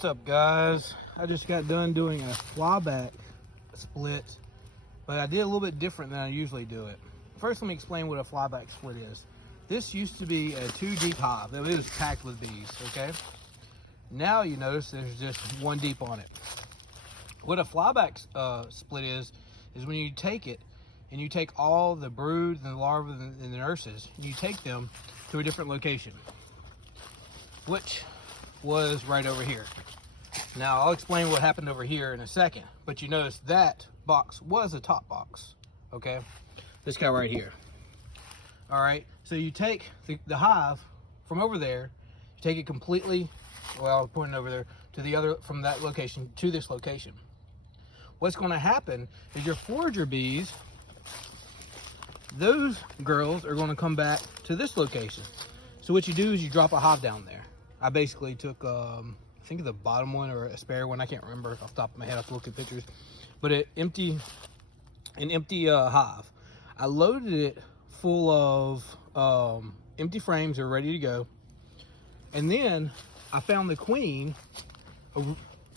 What's up, guys? I just got done doing a flyback split, but I did a little bit different than I usually do it. First, let me explain what a flyback split is. This used to be a 2 deep hive. It was packed with bees, okay? Now you notice there's just 1 deep on it. What a flyback split is when you take it and you take all the brood and the larvae and the nurses, and you take them to a different location, which was right over here. Now I'll explain what happened over here in a second, but you notice that box was a top box, okay? This guy right here. All right, so you take the hive from over there, you take it completely, well, pointing over there to the other, from that location to this location. What's going to happen is your forager bees, those girls are going to come back to this location. So what you do is you drop a hive down there. I basically took, I think the bottom one or a spare one, I can't remember off the top of my head, I have to look at pictures, but an empty hive. I loaded it full of empty frames that are ready to go, and then I found the queen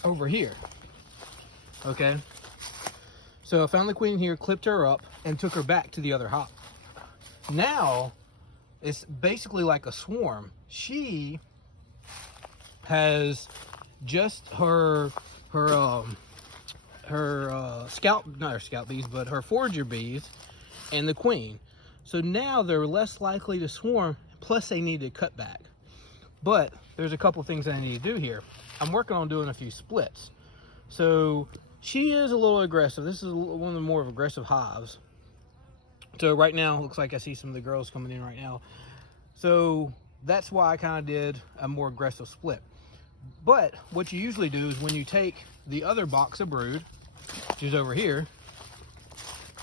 over here, okay? So I found the queen here, clipped her up, and took her back to the other hive. Now, it's basically like a swarm. She has just her scout bees, but her forager bees and the queen. So now they're less likely to swarm, plus they need to cut back. But there's a couple things I need to do here. I'm working on doing a few splits. So she is a little aggressive. This is one of the more aggressive hives. So right now, it looks like I see some of the girls coming in right now. So that's why I kind of did a more aggressive split. But what you usually do is when you take the other box of brood, which is over here,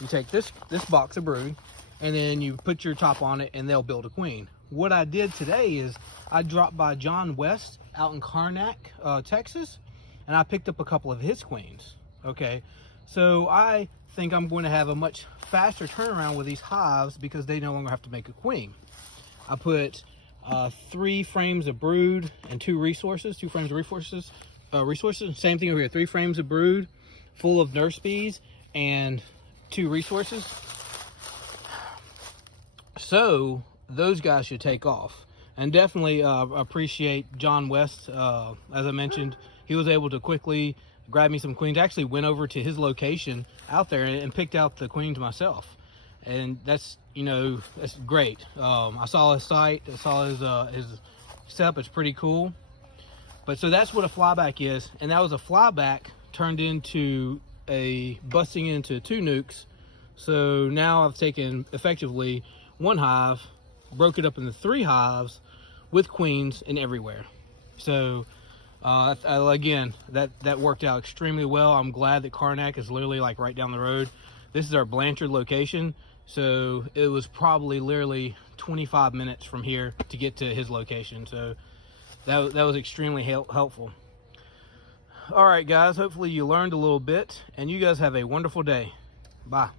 you take this box of brood, and then you put your top on it, and they'll build a queen. What I did today is I dropped by John West out in Karnak, Texas, and I picked up a couple of his queens. Okay, so I think I'm going to have a much faster turnaround with these hives because they no longer have to make a queen. I put 3 frames of brood and 2 resources, 2 frames of resources. Same thing over here, 3 frames of brood full of nurse bees and 2 resources. So those guys should take off. And definitely appreciate John West. As I mentioned, he was able to quickly grab me some queens. I actually went over to his location out there and picked out the queens myself. And that's, you know, that's great. I saw his site, I saw his setup. It's pretty cool. But so that's what a flyback is, and that was a flyback turned into a busting into 2 nukes. So now I've taken effectively 1 hive, broke it up into 3 hives with queens and everywhere. So again, that worked out extremely well. I'm glad that Karnak is literally like right down the road. This is our Blanchard location. So it was probably literally 25 minutes from here to get to his location. So that was extremely helpful. All right, guys, hopefully you learned a little bit, and you guys have a wonderful day. Bye.